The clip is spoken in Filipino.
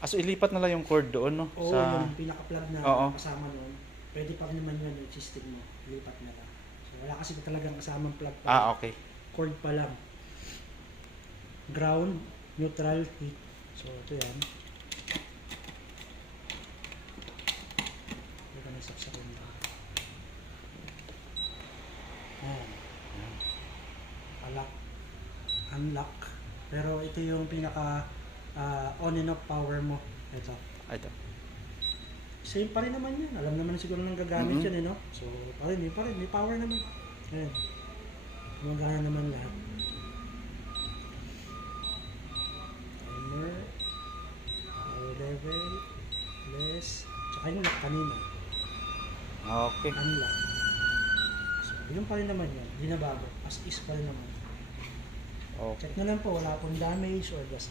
So ilipat na lang yung cord doon, no? Oo, Sa... yung pinaka-plug na Oo. kasama noon, pwede pa rin naman yun, yung system mo, lipat na lang. So, wala kasi talagang kasamang plug pa. Okay. Cord pa lang. Ground, neutral, heat. So, ito yan. Ito ka nasaksak yung Ayan. Lock. Unlock. Pero ito yung pinaka on and off power mo. Ito. Ito. Same pa rin naman yan. Alam naman siguro nang gagamit yan, no? So, may power naman. Ayan. Gumagana naman lahat. Timer, power level, less, tsaka yung lock kanina. Okay. Unlock. So, yun pa rin naman yan. Hindi na bago. As is pa rin naman. Okay. Check na lang po, wala pong damage or gas.